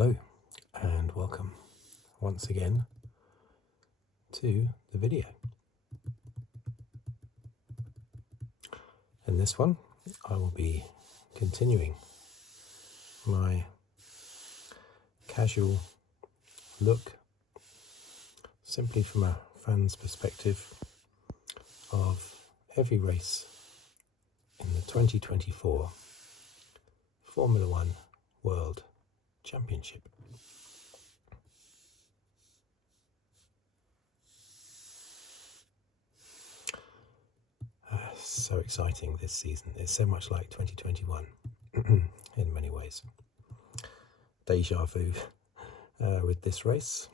Hello and welcome once again to the video. In this one I will be continuing my casual look, simply from a fan's perspective, of every race in the 2024 Formula One World Championship. So exciting this season. It's so much like 2021 in many ways. Deja vu with this race.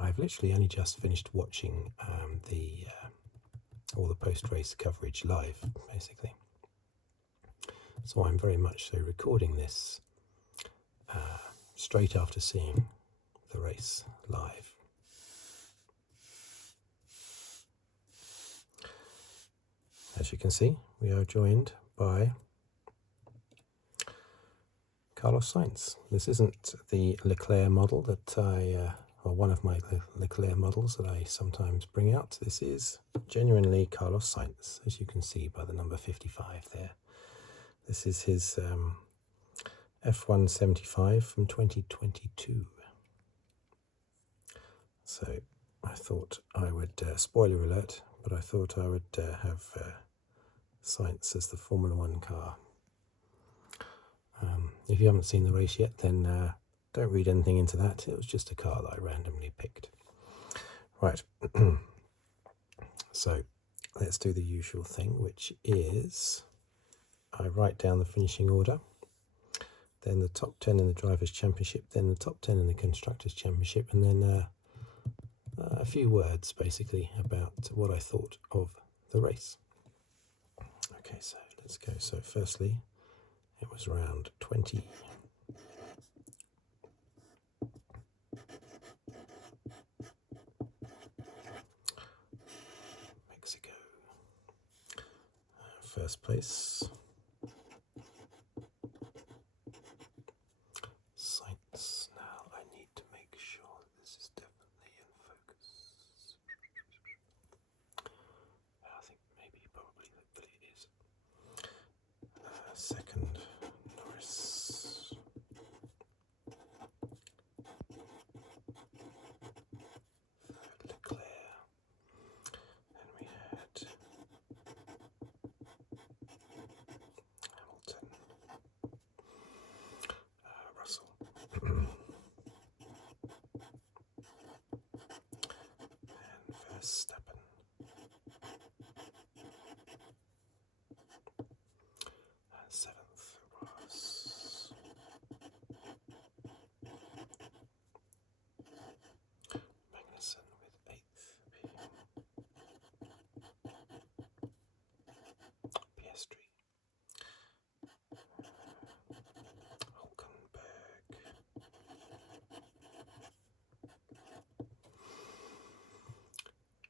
I've literally only just finished watching all the post-race coverage live, basically. So I'm very much so recording this straight after seeing the race live. As you can see, we are joined by Carlos Sainz. This isn't the Leclerc model that or one of my Leclerc models that I sometimes bring out. This is genuinely Carlos Sainz, as you can see by the number 55 there. This is his F1 75 from 2022. So I thought I would, spoiler alert, but I thought I would have Sainz as the Formula One car. If you haven't seen the race yet, then don't read anything into that. It was just a car that I randomly picked. Right, so let's do the usual thing, which is I write down the finishing order, then the top 10 in the Drivers' Championship, then the top 10 in the Constructors' Championship, and then a few words, basically, about what I thought of the race. Okay, so let's go. So firstly, it was round 20. Mexico. First place. Sainz. Now I need to make sure that this is definitely in focus. I think maybe probably that it is. Second, Norris. Third, Leclerc. Then we had Hamilton, Russell, and Verstappen. And seventh was Magnussen, with eighth being Piastri, Hulkenberg,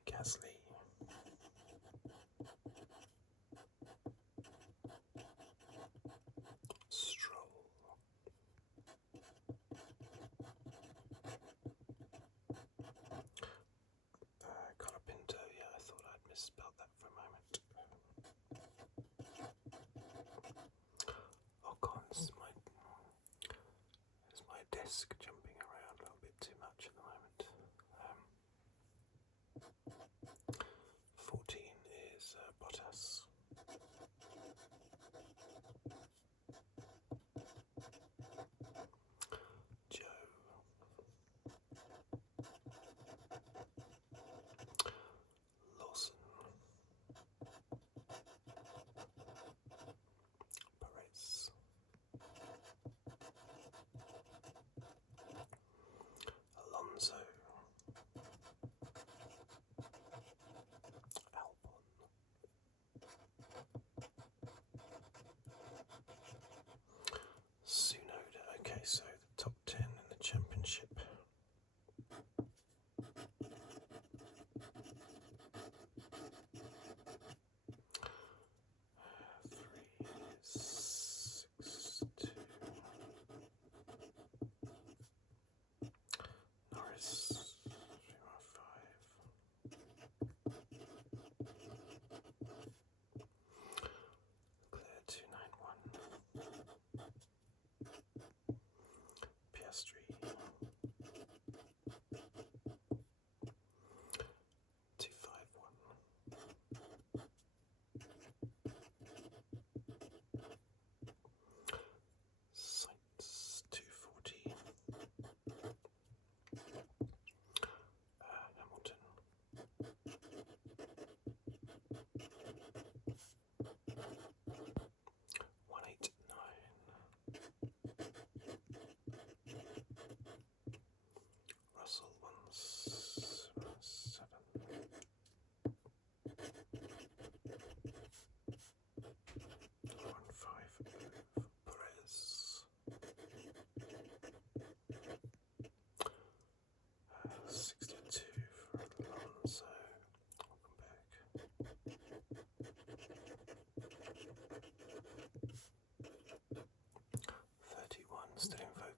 Gasly, Stroll, Colapinto. Yeah, I thought I'd misspelled that for a moment. Ocon. Is my desk jumping around a little bit too much at the moment. 14 is Bottas. Zhou. Lawson. Perez.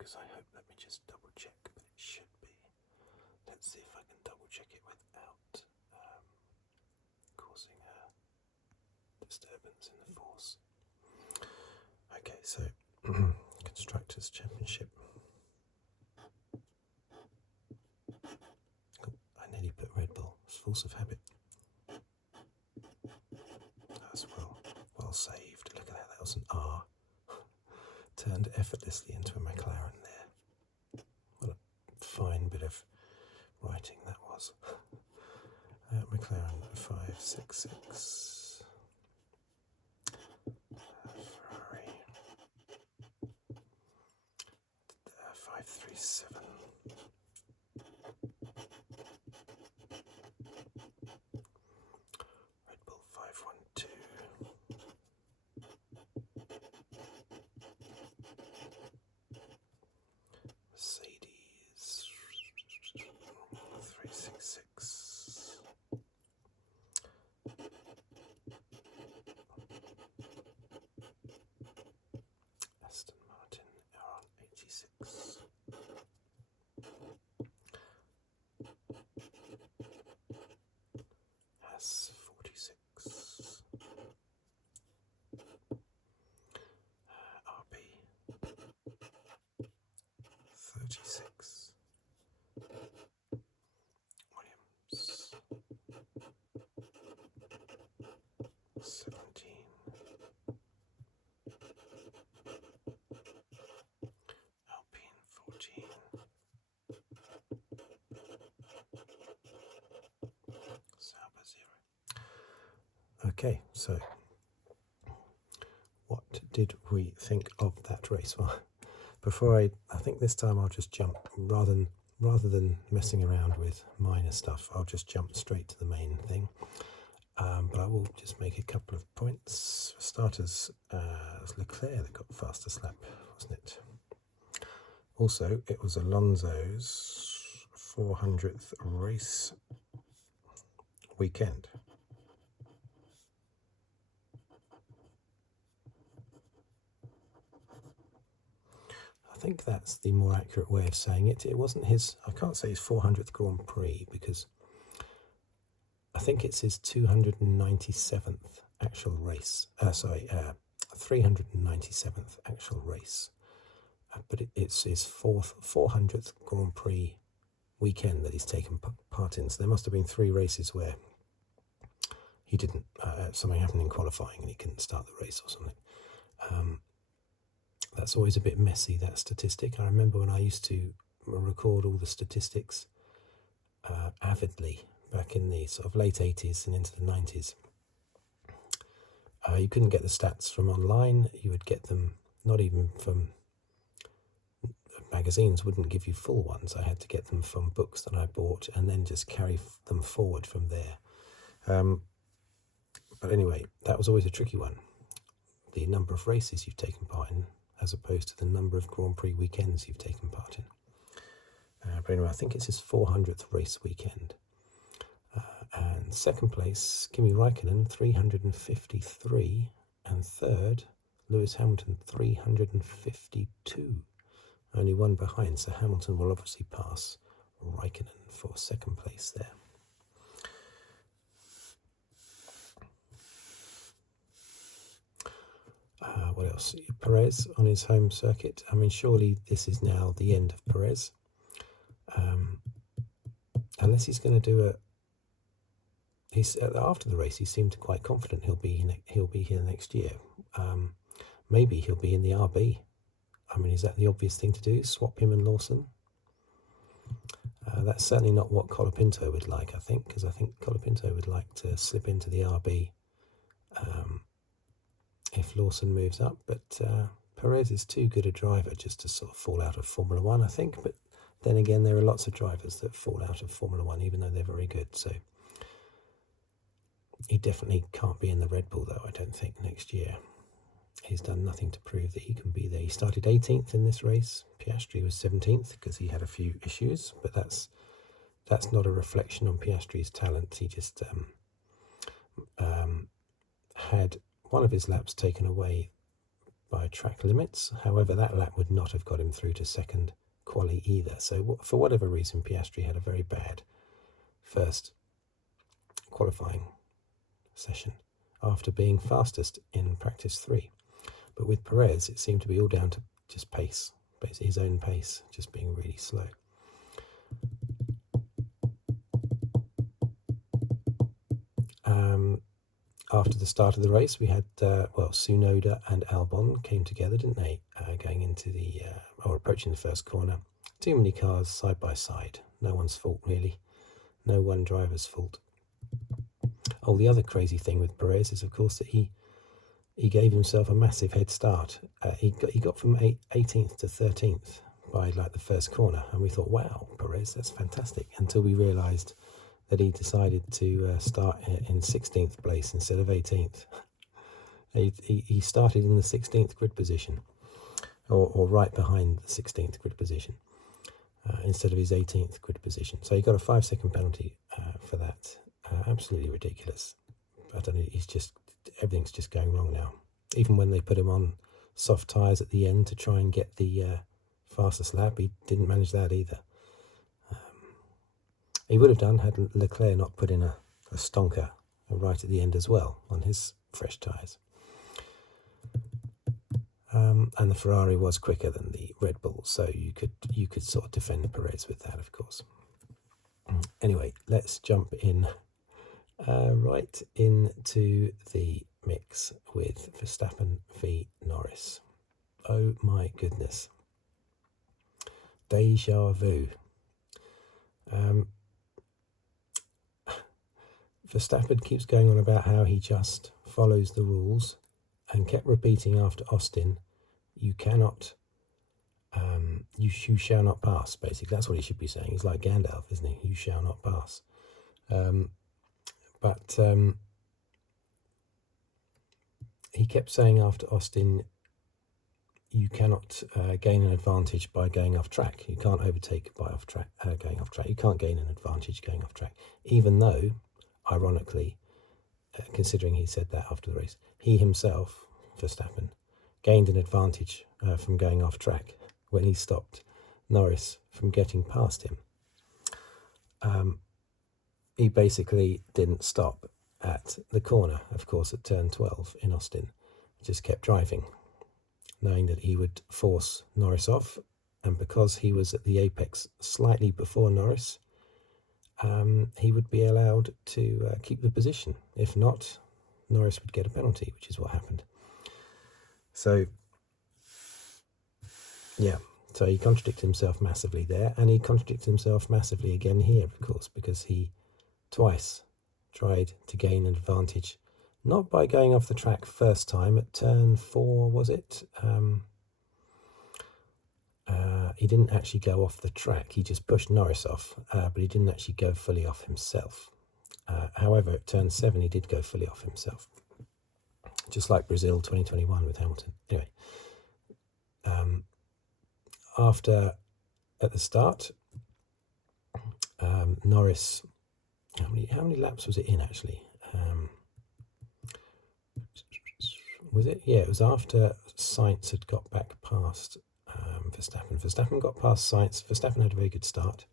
close, I hope. Let me just double check, but it should be. Let's see if I can double check it without causing a disturbance in the force. Okay, so Constructors' Championship. Oh, I nearly put Red Bull. It's force of habit. That's well saved. Look at that. That was an R. Turned effortlessly into a McLaren there. What a fine bit of writing that was. McLaren 566. Ferrari 537. Red Bull 512. Mercedes 366. Aston Martin Aron 86. Haas 46. RB 36. Williams 17. Alpine 14. Sauber 0. Okay, so what did we think of that race? Well, before I think this time I'll just jump rather than messing around with minor stuff. I'll just jump straight to the main thing. But I will just make a couple of points. For starters, it was Leclerc that got fastest lap, wasn't it? Also, it was Alonso's 400th race weekend. I think that's the more accurate way of saying it. It wasn't his, I can't say his 400th Grand Prix because I think it's his 297th actual race. 397th actual race. But it's his 400th Grand Prix weekend that he's taken part in. So there must have been 3 races where he didn't, something happened in qualifying and he couldn't start the race or something. That's always a bit messy, that statistic. I remember when I used to record all the statistics avidly back in the sort of late 80s and into the 90s. You couldn't get the stats from online. You would get them not even from magazines, wouldn't give you full ones. I had to get them from books that I bought and then just carry them forward from there. But anyway, that was always a tricky one. The number of races you've taken part in as opposed to the number of Grand Prix weekends you've taken part in. But anyway, I think it's his 400th race weekend. And second place, Kimi Raikkonen, 353. And third, Lewis Hamilton, 352. Only one behind, so Hamilton will obviously pass Raikkonen for second place there. What else? Perez on his home circuit. I mean, surely this is now the end of Perez. Unless he's going to do after the race, he seemed quite confident he'll be here next year. Maybe he'll be in the RB. I mean, is that the obvious thing to do? Swap him and Lawson? That's certainly not what Colapinto would like, I think, because I think Colapinto would like to slip into the RB if Lawson moves up. But Perez is too good a driver just to sort of fall out of Formula One, I think. But then again, there are lots of drivers that fall out of Formula One, even though they're very good. So he definitely can't be in the Red Bull, though, I don't think, next year. He's done nothing to prove that he can be there. He started 18th in this race. Piastri was 17th because he had a few issues, but that's not a reflection on Piastri's talent. He just had one of his laps taken away by track limits. However, that lap would not have got him through to second quali either. So for whatever reason, Piastri had a very bad first qualifying session after being fastest in practice 3. But with Perez, it seemed to be all down to just pace, basically his own pace, just being really slow. After the start of the race, we had, Tsunoda and Albon came together, didn't they, going into or approaching the first corner. Too many cars side by side. No one's fault, really. No one driver's fault. Oh, the other crazy thing with Perez is, of course, that he gave himself a massive head start. He got from 18th to 13th by, like, the first corner. And we thought, wow, Perez, that's fantastic. Until we realised that he decided to start in 16th place instead of 18th. He started in the 16th grid position, or right behind the 16th grid position, instead of his 18th grid position. So he got a 5-second penalty for that. Absolutely ridiculous. I don't know, everything's just going wrong now. Even when they put him on soft tyres at the end to try and get the fastest lap, he didn't manage that either. He would have done had Leclerc not put in a stonker right at the end as well on his fresh tyres. And the Ferrari was quicker than the Red Bull, so you could sort of defend Perez with that, of course. Anyway, let's jump in right into the mix with Verstappen v Norris. Oh my goodness. Deja vu. Verstappen keeps going on about how he just follows the rules and kept repeating after Austin, you cannot, you shall not pass, basically. That's what he should be saying. He's like Gandalf, isn't he? You shall not pass. But he kept saying after Austin, you cannot gain an advantage by going off track. You can't overtake by going off track. You can't gain an advantage going off track, even though, ironically, considering he said that after the race, he himself, Verstappen, gained an advantage from going off track when he stopped Norris from getting past him. He basically didn't stop at the corner, of course, at turn 12 in Austin. He just kept driving, knowing that he would force Norris off, and because he was at the apex slightly before Norris, he would be allowed to keep the position. If not, Norris would get a penalty, which is what happened. So, yeah, so he contradicted himself massively there, and he contradicted himself massively again here, of course, because he twice tried to gain an advantage, not by going off the track first time at turn 4, was it? He didn't actually go off the track. He just pushed Norris off, but he didn't actually go fully off himself. However, at turn 7, he did go fully off himself, just like Brazil 2021 with Hamilton. Anyway, at the start, Norris, how many laps was it in actually? Was it? Yeah, it was after Sainz had got back past Verstappen. Verstappen got past Sainz. Verstappen had a very good start.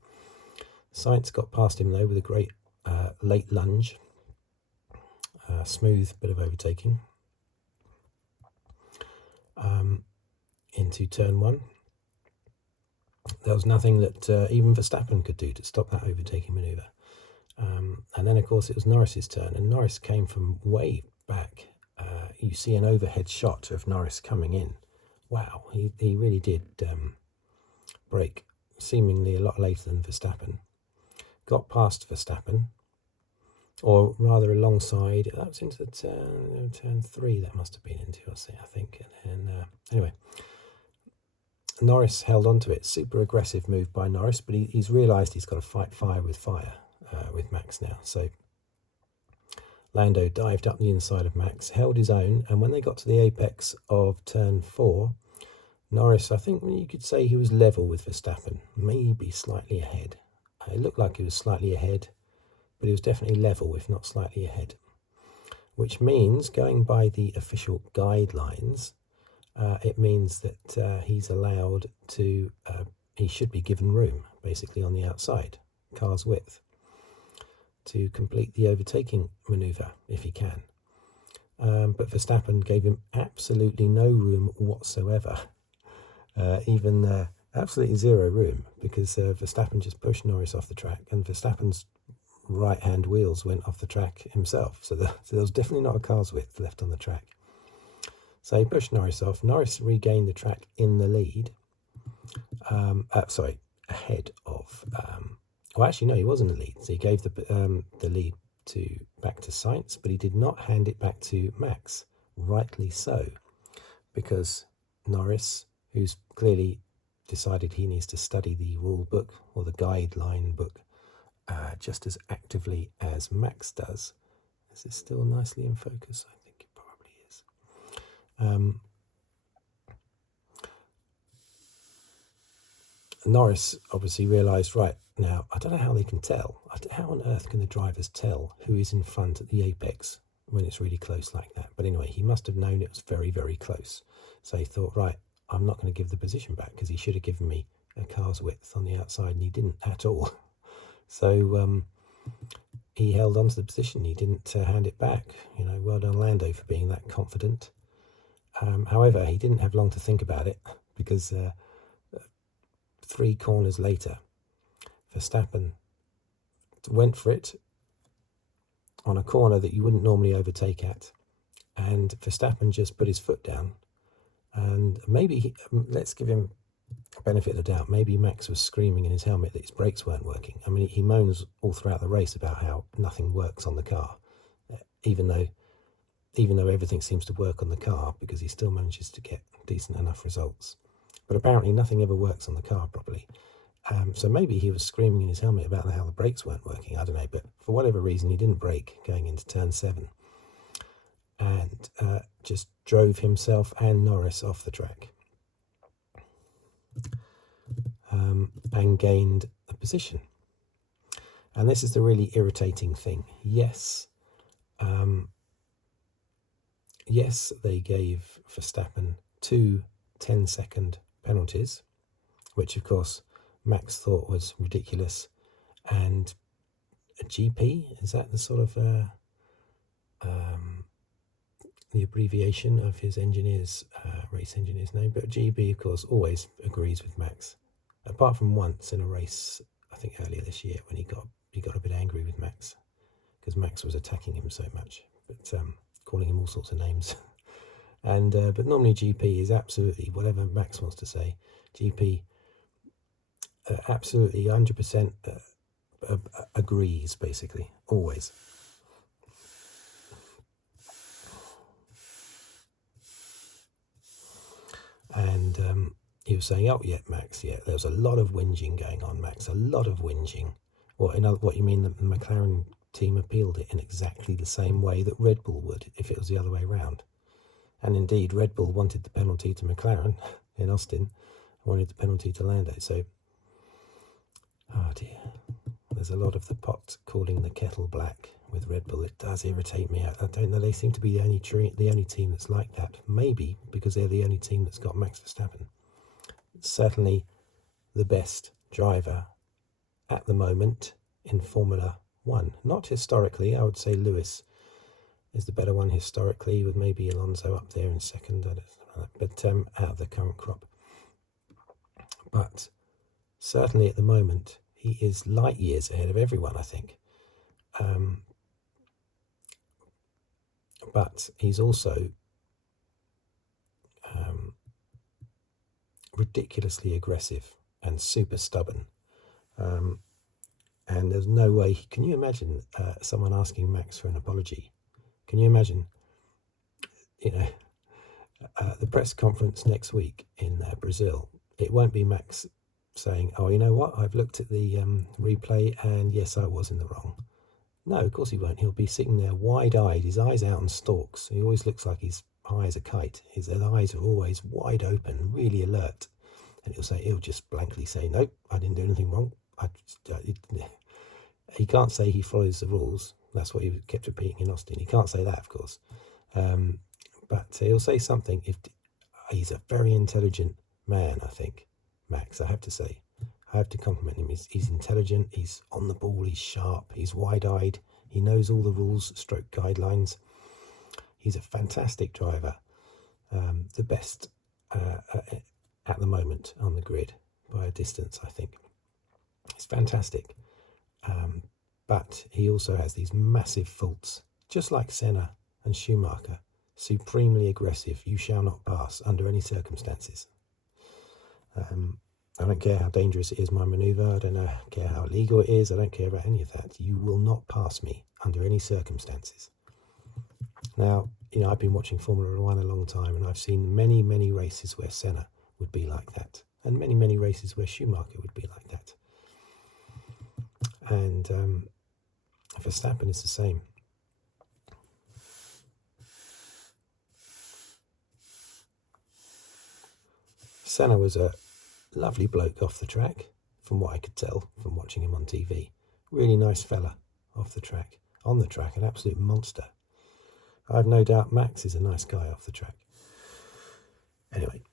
Sainz got past him though with a great late lunge. Smooth bit of overtaking into turn 1. There was nothing that even Verstappen could do to stop that overtaking manoeuvre. And then, of course, it was Norris's turn, and Norris came from way back. You see an overhead shot of Norris coming in. Wow, he really did brake seemingly a lot later than Verstappen. Got past Verstappen, or rather alongside. That was into the turn 3. That must have been into, I think. And anyway, Norris held on to it. Super aggressive move by Norris, but he's realised he's got to fight fire with Max now. So Lando dived up the inside of Max, held his own, and when they got to the apex of turn 4, Norris, I think you could say he was level with Verstappen, maybe slightly ahead. It looked like he was slightly ahead, but he was definitely level, if not slightly ahead. Which means, going by the official guidelines, it means that he's allowed to, he should be given room, basically, on the outside, car's width, to complete the overtaking manoeuvre, if he can. But Verstappen gave him absolutely no room whatsoever, even absolutely zero room, because Verstappen just pushed Norris off the track, and Verstappen's right-hand wheels went off the track himself. So there was definitely not a car's width left on the track. So he pushed Norris off. Norris regained the track in the lead. Ahead of... well, actually, no, he was in the lead. So he gave the lead back to Sainz, but he did not hand it back to Max. Rightly so, because Norris, who's clearly decided he needs to study the rule book or the guideline book just as actively as Max does. Is this still nicely in focus? I think it probably is. Norris obviously realised, right, now, I don't know how they can tell. How on earth can the drivers tell who is in front at the apex when it's really close like that? But anyway, he must have known it was very, very close. So he thought, right, I'm not going to give the position back, because he should have given me a car's width on the outside, and he didn't at all. So he held on to the position. He didn't hand it back. Well done, Lando, for being that confident. However, he didn't have long to think about it, because 3 corners later, Verstappen went for it on a corner that you wouldn't normally overtake at, and Verstappen just put his foot down, and maybe, let's give him a benefit of the doubt, maybe Max was screaming in his helmet that his brakes weren't working. I mean, he moans all throughout the race about how nothing works on the car, even though everything seems to work on the car, because he still manages to get decent enough results. But apparently nothing ever works on the car properly. So maybe he was screaming in his helmet about how the brakes weren't working, I don't know, but for whatever reason he didn't brake going into turn 7, and just drove himself and Norris off the track, and gained a position. And this is the really irritating thing. Yes, they gave Verstappen 2 10-second penalties, which of course Max thought was ridiculous. And a GP, is that the sort of the abbreviation of his race engineer's name? But GP, of course, always agrees with Max, apart from once in a race, I think earlier this year, when he got a bit angry with Max because Max was attacking him so much, but calling him all sorts of names. And but normally GP is absolutely whatever Max wants to say. GP absolutely 100% agrees, basically, always. And he was saying, oh yeah, Max, yeah, there was a lot of whinging going on, Max, a lot of whinging. What you mean, the McLaren team appealed it in exactly the same way that Red Bull would if it was the other way around. And indeed, Red Bull wanted the penalty to McLaren in Austin, wanted the penalty to Lando. So, oh dear, there's a lot of the pot calling the kettle black with Red Bull. It does irritate me. I don't know, they seem to be the only team that's like that. Maybe because they're the only team that's got Max Verstappen. Certainly the best driver at the moment in Formula 1. Not historically, I would say Lewis is the better one historically, with maybe Alonso up there in second, I don't know, but out of the current crop. But certainly at the moment, he is light years ahead of everyone, I think. But he's also ridiculously aggressive and super stubborn. And there's no way, can you imagine someone asking Max for an apology? Can you imagine, the press conference next week in Brazil? It won't be Max saying, oh, you know what, I've looked at the replay and yes, I was in the wrong. No, of course he won't. He'll be sitting there wide-eyed, his eyes out on stalks. He always looks like he's high as a kite. His eyes are always wide open, really alert. And he'll just blankly say, nope, I didn't do anything wrong. He can't say he follows the rules. That's what he kept repeating in Austin. He can't say that, of course. But he'll say something. he's a very intelligent man, I think, Max, I have to say. I have to compliment him. He's intelligent, he's on the ball, he's sharp, he's wide-eyed, he knows all the rules, stroke guidelines. He's a fantastic driver, the best at the moment on the grid by a distance, I think. It's fantastic. But he also has these massive faults, just like Senna and Schumacher. Supremely aggressive, you shall not pass under any circumstances. I don't care how dangerous it is, my manoeuvre. I don't care how illegal it is. I don't care about any of that. You will not pass me under any circumstances. Now, I've been watching Formula One a long time, and I've seen many, many races where Senna would be like that, and many, many races where Schumacher would be like that. And Verstappen is the same. Senna was a lovely bloke off the track, from what I could tell from watching him on TV. Really nice fella off the track. On the track, an absolute monster. I have no doubt Max is a nice guy off the track. Anyway,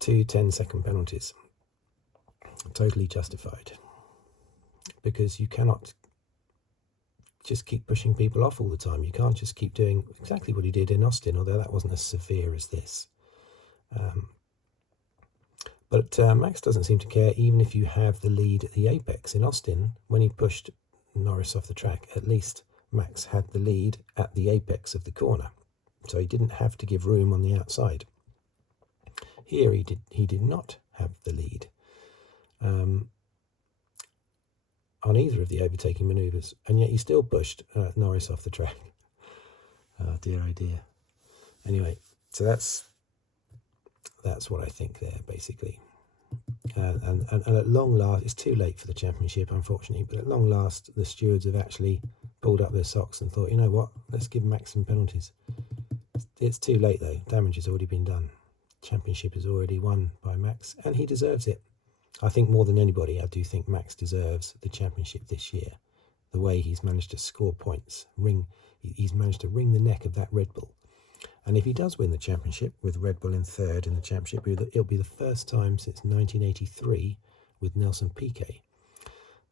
2 10-second penalties. Totally justified. Because you cannot just keep pushing people off all the time. You can't just keep doing exactly what he did in Austin, although that wasn't as severe as this. But Max doesn't seem to care, even if you have the lead at the apex. In Austin, when he pushed Norris off the track, at least Max had the lead at the apex of the corner, so he didn't have to give room on the outside. Here he did not have the lead on either of the overtaking manoeuvres, and yet he still pushed Norris off the track. Oh dear, oh dear. Anyway, so that's what I think there, basically. And at long last, it's too late for the championship, unfortunately, but at long last, the stewards have actually pulled up their socks and thought, you know what, let's give Max some penalties. It's too late, though. Damage has already been done. Championship is already won by Max, and he deserves it. I think more than anybody, I do think Max deserves the championship this year. The way he's managed to score points, he's managed to wring the neck of that Red Bull. And if he does win the championship with Red Bull in third in the championship, it'll be the first time since 1983 with Nelson Piquet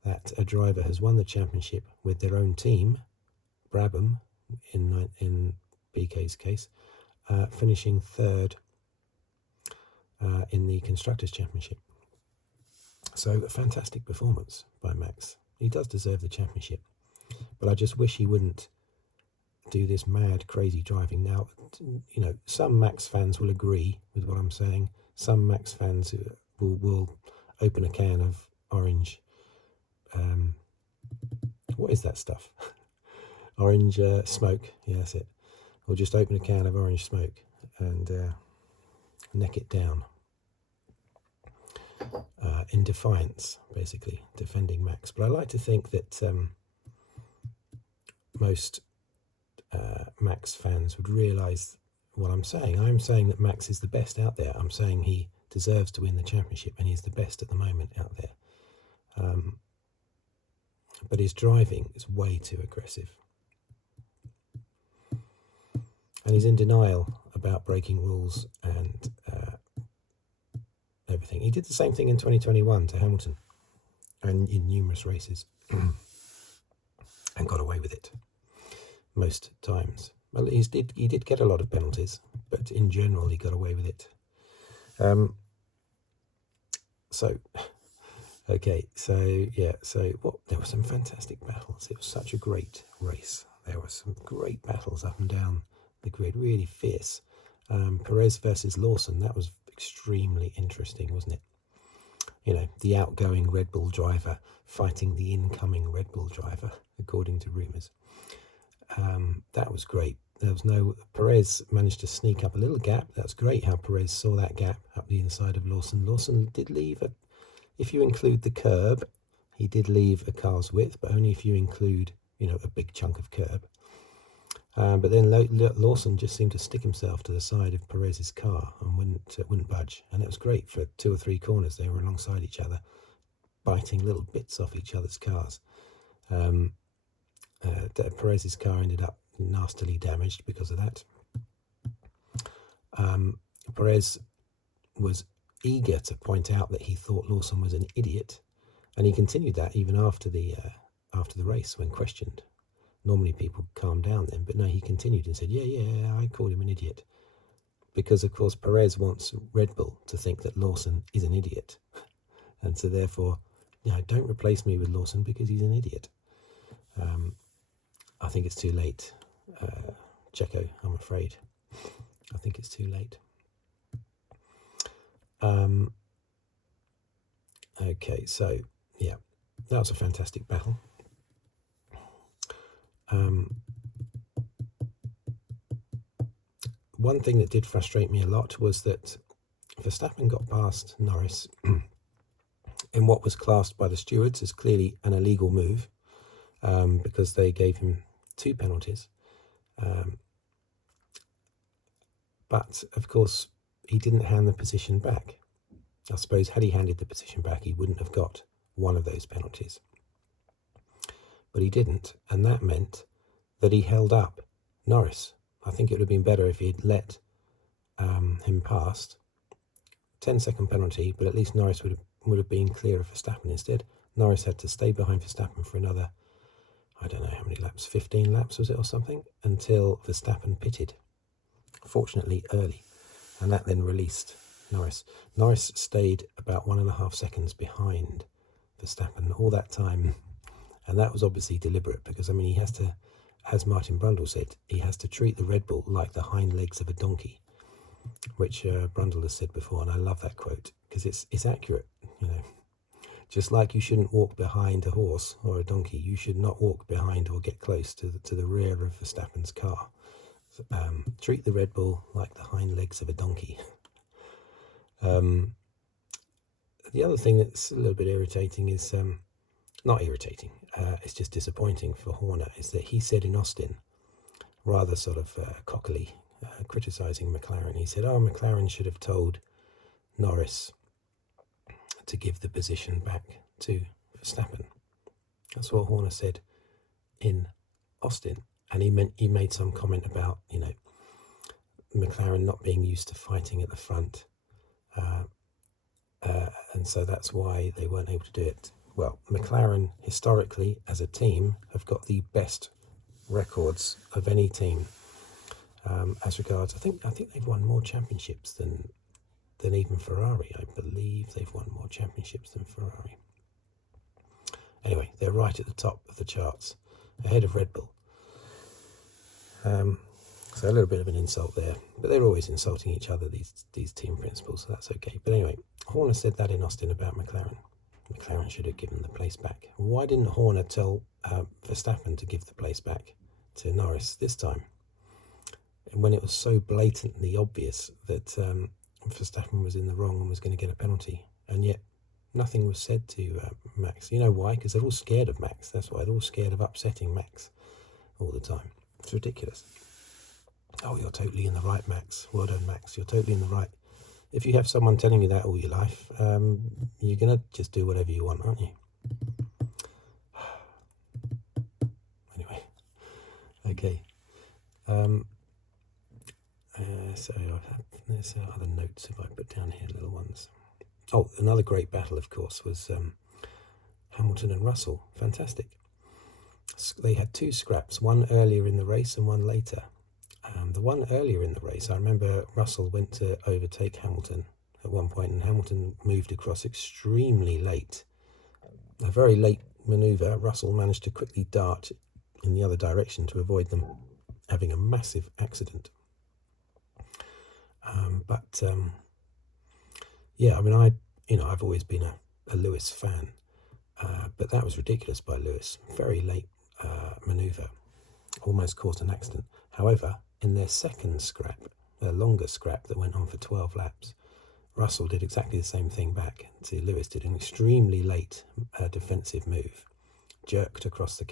that a driver has won the championship with their own team, Brabham in Piquet's case, finishing third in the Constructors' Championship. So a fantastic performance by Max. He does deserve the championship, but I just wish he wouldn't do this mad, crazy driving. Now, some Max fans will agree with what I'm saying. Some Max fans will open a can of orange. What is that stuff? Orange smoke. Yeah, that's it. Or just open a can of orange smoke and neck it down in defiance, basically defending Max. But I like to think that most Max fans would realise what I'm saying. I'm saying that Max is the best out there. I'm saying he deserves to win the championship, and he's the best at the moment out there. But his driving is way too aggressive. And he's in denial about breaking rules and everything. He did the same thing in 2021 to Hamilton and in numerous races and got away with it most times. Well, he did get a lot of penalties, but in general he got away with it. So there were some fantastic battles. It was such a great race. There were some great battles up and down the grid, really fierce. Perez versus Lawson, that was extremely interesting, wasn't it? The outgoing Red Bull driver fighting the incoming Red Bull driver, according to rumours. That was great. Perez managed to sneak up a little gap. That's great how Perez saw that gap up the inside of Lawson. Lawson did leave if you include the curb, he did leave a car's width, but only if you include, a big chunk of curb. But then Lawson just seemed to stick himself to the side of Perez's car and wouldn't budge. And it was great for 2 or 3 corners. They were alongside each other, biting little bits off each other's cars. Perez's car ended up nastily damaged because of that. Perez was eager to point out that he thought Lawson was an idiot, and he continued that even after the race when questioned. Normally people calm down then, but no, he continued and said, yeah, I called him an idiot. Because, of course, Perez wants Red Bull to think that Lawson is an idiot. And so, therefore, don't replace me with Lawson because he's an idiot. I think it's too late, Checo, I'm afraid. I think it's too late. Okay, so, yeah, that was a fantastic battle. One thing that did frustrate me a lot was that Verstappen got past Norris in what was classed by the stewards as clearly an illegal move, because they gave him 2 penalties. But, of course, he didn't hand the position back. I suppose had he handed the position back, he wouldn't have got one of those penalties. But he didn't, and that meant that he held up Norris. I think it would have been better if he had let him past. 10-second penalty, but at least Norris would have been clear of Verstappen. Instead, Norris had to stay behind Verstappen for another, I don't know how many laps, 15 laps was it or something, until Verstappen pitted, fortunately early, and that then released Norris. Norris stayed about 1.5 seconds behind Verstappen all that time, and that was obviously deliberate because, I mean, he has to, as Martin Brundle said, he has to treat the Red Bull like the hind legs of a donkey, which Brundle has said before, and I love that quote because it's accurate. Just like you shouldn't walk behind a horse or a donkey, you should not walk behind or get close to the rear of Verstappen's car. So, treat the Red Bull like the hind legs of a donkey. The other thing that's a little bit irritating is, not irritating, it's just disappointing for Horner, is that he said in Austin, rather sort of cockily, criticising McLaren, he said, McLaren should have told Norris to give the position back to Verstappen. That's what Horner said in Austin, and he made some comment about, McLaren not being used to fighting at the front, and so that's why they weren't able to do it. Well, McLaren historically as a team have got the best records of any team as regards. I think they've won more championships than even Ferrari. I believe they've won more championships than Ferrari. Anyway, they're right at the top of the charts, ahead of Red Bull. So a little bit of an insult there, but they're always insulting each other, these team principals, so that's okay. But anyway, Horner said that in Austin about McLaren. McLaren should have given the place back. Why didn't Horner tell Verstappen to give the place back to Norris this time? And when it was so blatantly obvious that Verstappen was in the wrong and was going to get a penalty, and yet nothing was said to Max. You know why? Because they're all scared of Max. That's why they're all scared of upsetting Max all the time. It's ridiculous. Oh, you're totally in the right, Max. Well done, Max. You're totally in the right. If you have someone telling you that all your life, you're going to just do whatever you want, aren't you? Anyway, okay. So there's other notes if I put down here, little ones. Oh, another great battle, of course, was Hamilton and Russell. Fantastic. They had 2 scraps, one earlier in the race and one later. The one earlier in the race, I remember Russell went to overtake Hamilton at one point, and Hamilton moved across extremely late. A very late manoeuvre. Russell managed to quickly dart in the other direction to avoid them having a massive accident. Yeah, I mean, I've always been a Lewis fan, but that was ridiculous by Lewis. Very late manoeuvre, almost caused an accident. However, in their second scrap, their longer scrap that went on for 12 laps, Russell did exactly the same thing back to Lewis. Did an extremely late defensive move, jerked across the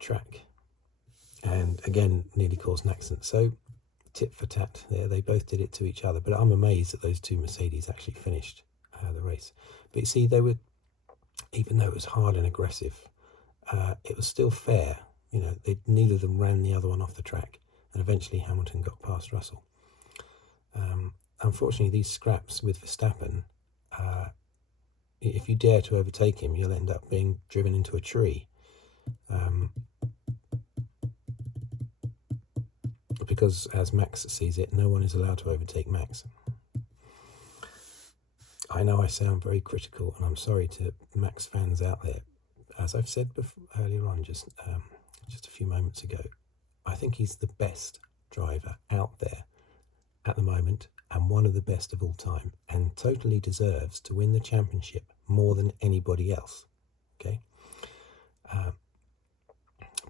track, and again nearly caused an accident. So tit for tat there, they both did it to each other. But I'm amazed that those 2 Mercedes actually finished the race. But you see, they were, even though it was hard and aggressive, it was still fair. Neither of them ran the other one off the track. and eventually Hamilton got past Russell. Unfortunately, these scraps with Verstappen, if you dare to overtake him, you'll end up being driven into a tree. Because, as Max sees it, no one is allowed to overtake Max. I know I sound very critical, and I'm sorry to Max fans out there. As I've said earlier on, just a few moments ago, I think he's the best driver out there at the moment, and one of the best of all time, and totally deserves to win the championship more than anybody else. Okay,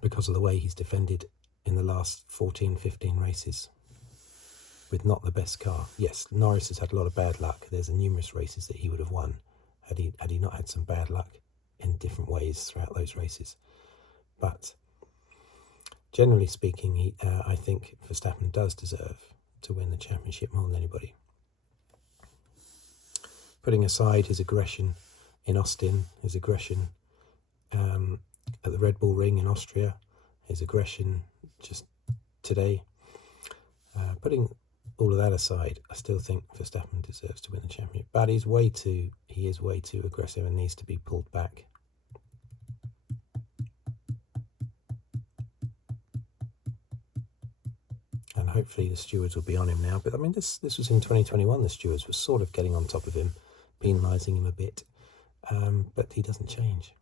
because of the way he's defended in the last 14, 15 races with not the best car. Yes, Norris has had a lot of bad luck. There's numerous races that he would have won had he not had some bad luck in different ways throughout those races. But generally speaking, I think Verstappen does deserve to win the championship more than anybody. Putting aside his aggression in Austin, his aggression at the Red Bull Ring in Austria, his aggression just today, putting all of that aside, I still think Verstappen deserves to win the championship. But he is way too aggressive and needs to be pulled back. And hopefully the stewards will be on him now. But I mean, this was in 2021. The stewards were sort of getting on top of him, penalising him a bit. But he doesn't change.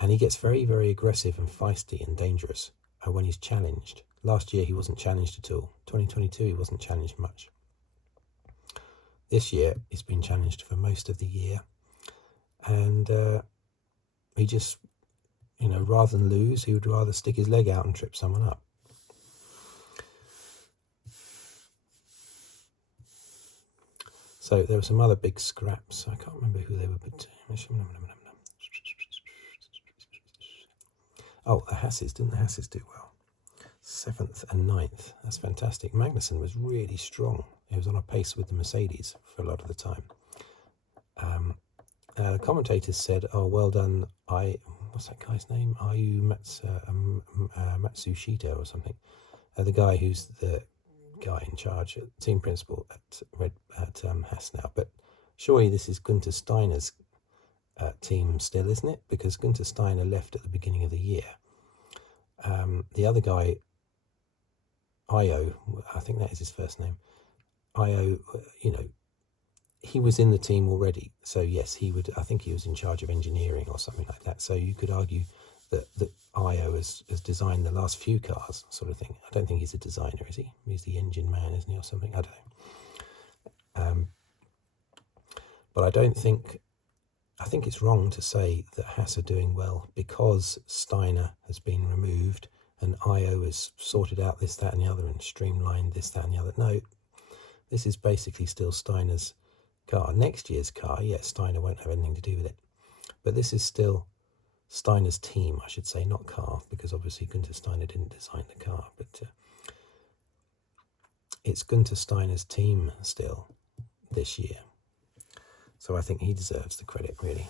And he gets very, very aggressive and feisty and dangerous when he's challenged. Last year he wasn't challenged at all. 2022 he wasn't challenged much. This year he's been challenged for most of the year. And he just, rather than lose, he would rather stick his leg out and trip someone up. So there were some other big scraps. I can't remember who they were. Oh, the Haas's. Didn't the Haas's do well? 7th and 9th. That's fantastic. Magnussen was really strong. He was on a pace with the Mercedes for a lot of the time. The commentators said, "Oh, well done, what's that guy's name? Ayu Matsushita or something. The guy who's the guy in charge, team principal at Haas now. But surely this is Gunther Steiner's team still, isn't it? Because Gunther Steiner left at the beginning of the year. The other guy, Io, I think that is his first name. Io, he was in the team already. So yes, I think he was in charge of engineering or something like that. So you could argue that Io has designed the last few cars, sort of thing. I don't think he's a designer, is he? He's the engine man, isn't he, or something? I don't know. But I think it's wrong to say that Haas are doing well because Steiner has been removed and Io has sorted out this, that and the other and streamlined this, that and the other. No, this is basically still Steiner's car. Next year's car, yes, Steiner won't have anything to do with it. But this is still Steiner's team, I should say, not car, because obviously Gunther Steiner didn't design the car. But it's Gunther Steiner's team still this year. So I think he deserves the credit, really.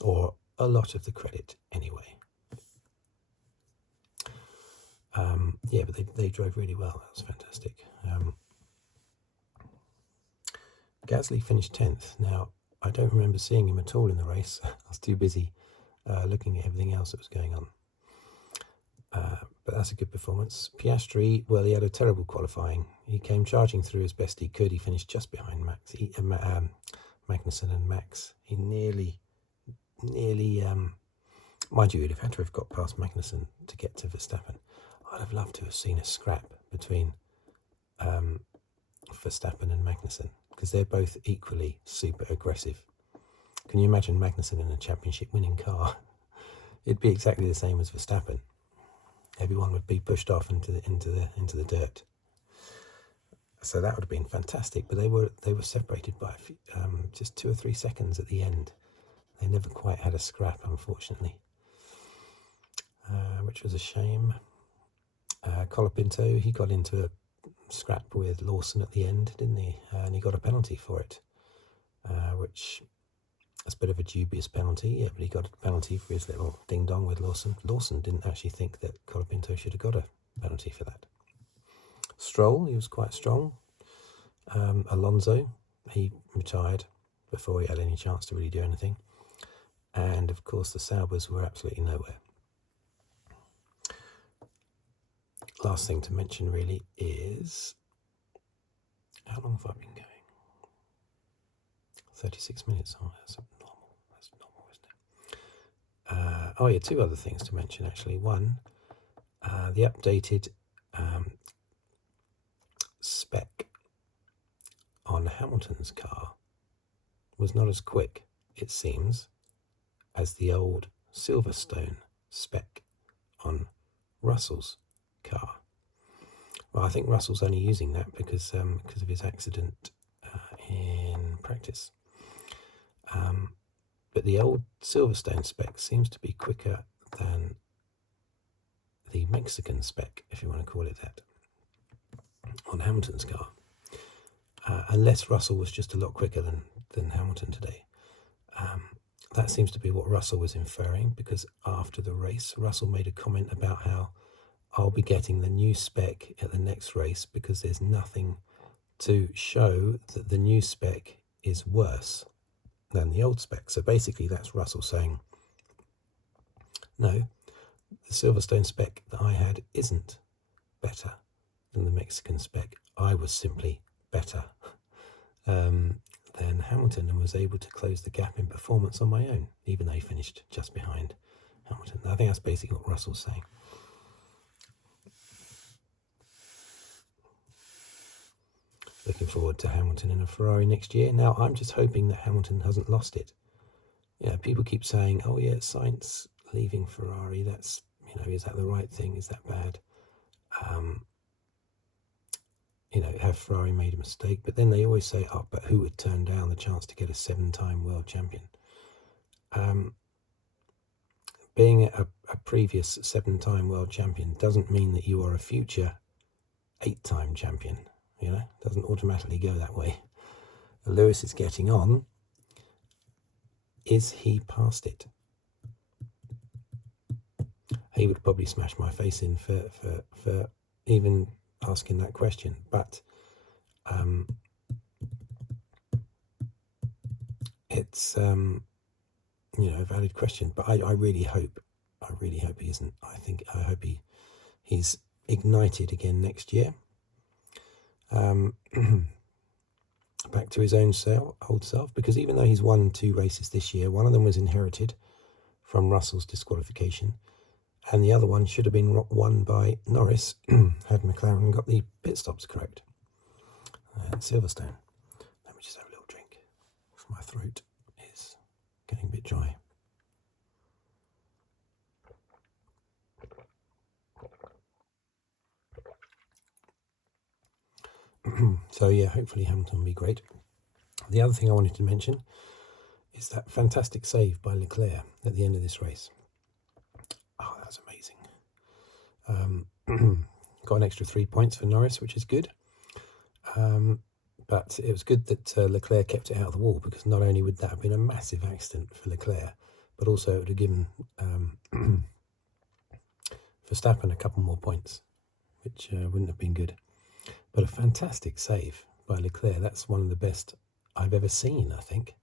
Or a lot of the credit, anyway. But they drove really well. That was fantastic. Gasly finished 10th. Now, I don't remember seeing him at all in the race. I was too busy looking at everything else that was going on. But that's a good performance. Piastri, well, he had a terrible qualifying. He came charging through as best he could. He finished just behind Magnussen and Max. He nearly, mind you, he'd have had to have got past Magnussen to get to Verstappen. I'd have loved to have seen a scrap between Verstappen and Magnussen, because they're both equally super aggressive. Can you imagine Magnussen in a championship winning car? It'd be exactly the same as Verstappen. Everyone would be pushed off into the dirt. So that would have been fantastic. But they were separated by just 2 or 3 seconds at the end. They never quite had a scrap, unfortunately, which was a shame. Colapinto, he got into a scrap with Lawson at the end, didn't he? And he got a penalty for it, which That's a bit of a dubious penalty. Yeah, but he got a penalty for his little ding-dong with Lawson. Lawson didn't actually think that Colapinto should have got a penalty for that. Stroll, he was quite strong. Alonso, he retired before he had any chance to really do anything. And, of course, the Saubers were absolutely nowhere. Last thing to mention, really, is... How long have I been going? 36 minutes. Oh, that's normal. That's normal, isn't it? Oh, yeah, two other things to mention, actually. One, the updated spec on Hamilton's car was not as quick, it seems, as the old Silverstone spec on Russell's car. Well, I think Russell's only using that because of his accident in practice. But the old Silverstone spec seems to be quicker than the Mexican spec, if you want to call it that, on Hamilton's car. Unless Russell was just a lot quicker than Hamilton today. That seems to be what Russell was inferring, because after the race, Russell made a comment about how I'll be getting the new spec at the next race because there's nothing to show that the new spec is worse than the old spec. So basically that's Russell saying, no, the Silverstone spec that I had isn't better than the Mexican spec. I was simply better than Hamilton and was able to close the gap in performance on my own, even though he finished just behind Hamilton. I think that's basically what Russell's saying. Looking forward to Hamilton in a Ferrari next year. Now, I'm just hoping that Hamilton hasn't lost it. Yeah, people keep saying, oh yeah, Sainz leaving Ferrari, that's, is that the right thing? Is that bad? Have Ferrari made a mistake? But then they always say, oh, but who would turn down the chance to get a 7-time world champion? Being a previous 7-time world champion doesn't mean that you are a future 8-time champion. Doesn't automatically go that way. Lewis is getting on. Is he past it? He would probably smash my face in for even asking that question, but it's a valid question. But I really hope he isn't. I hope he's ignited again next year. Back to his own old self, because even though he's won 2 races this year, one of them was inherited from Russell's disqualification, and the other one should have been won by Norris had McLaren got the pit stops correct. Silverstone. Let me just have a little drink, because my throat is getting a bit dry. So yeah, hopefully Hamilton will be great. The other thing I wanted to mention is that fantastic save by Leclerc at the end of this race. Oh, that's amazing. Got an extra 3 points for Norris, which is good. But it was good that Leclerc kept it out of the wall, because not only would that have been a massive accident for Leclerc, but also it would have given Verstappen a couple more points, which wouldn't have been good. But a fantastic save by Leclerc. That's one of the best I've ever seen, I think.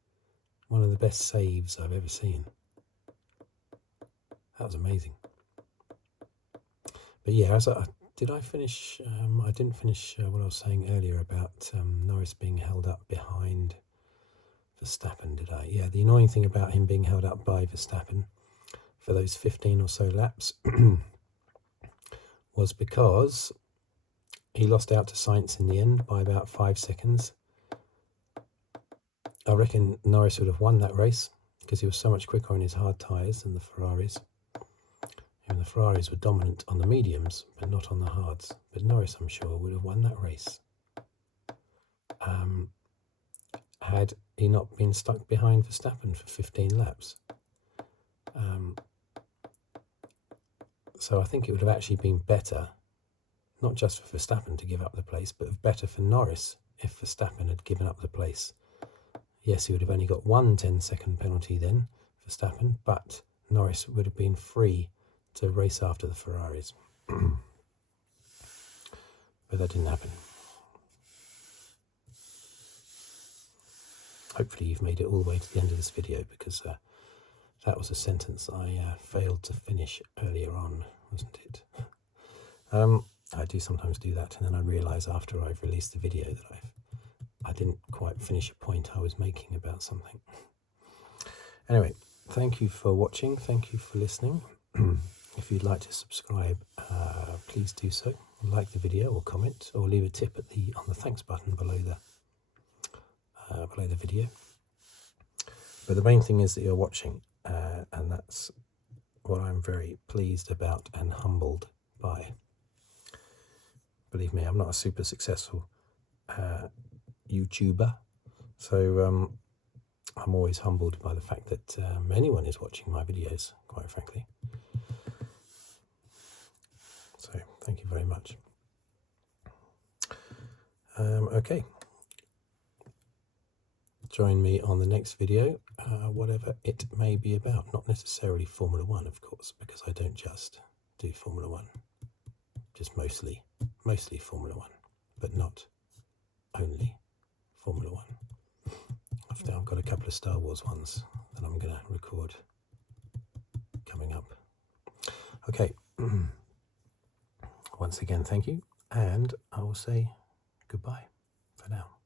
One of the best saves I've ever seen. That was amazing. But yeah, did I finish? I didn't finish what I was saying earlier about Norris being held up behind Verstappen, did I? Yeah, the annoying thing about him being held up by Verstappen for those 15 or so laps was because he lost out to Sainz in the end by about 5 seconds. I reckon Norris would have won that race because he was so much quicker on his hard tyres than the Ferraris. And the Ferraris were dominant on the mediums, but not on the hards. But Norris, I'm sure, would have won that race had he not been stuck behind Verstappen for 15 laps. So I think it would have actually been better, not just for Verstappen to give up the place, but better for Norris if Verstappen had given up the place Yes, he would have only got one 10-second penalty then, Verstappen, but Norris would have been free to race after the Ferraris. But that didn't happen. Hopefully you've made it all the way to the end of this video, because that was a sentence I failed to finish earlier on, wasn't it? I do sometimes do that, and then I realise after I've released the video that I didn't quite finish a point I was making about something. Anyway, thank you for watching, thank you for listening. If you'd like to subscribe, please do so. Like the video or comment, or leave a tip on the thanks button below the video. But the main thing is that you're watching, and that's what I'm very pleased about and humbled by. Believe me, I'm not a super successful YouTuber, so I'm always humbled by the fact that anyone is watching my videos, quite frankly. So thank you very much. Okay. Join me on the next video, whatever it may be about. Not necessarily Formula 1, of course, because I don't just do Formula 1. Just mostly Formula 1, but not only Formula 1. I've got a couple of Star Wars ones that I'm going to record coming up. Okay. Once again, thank you, and I will say goodbye for now.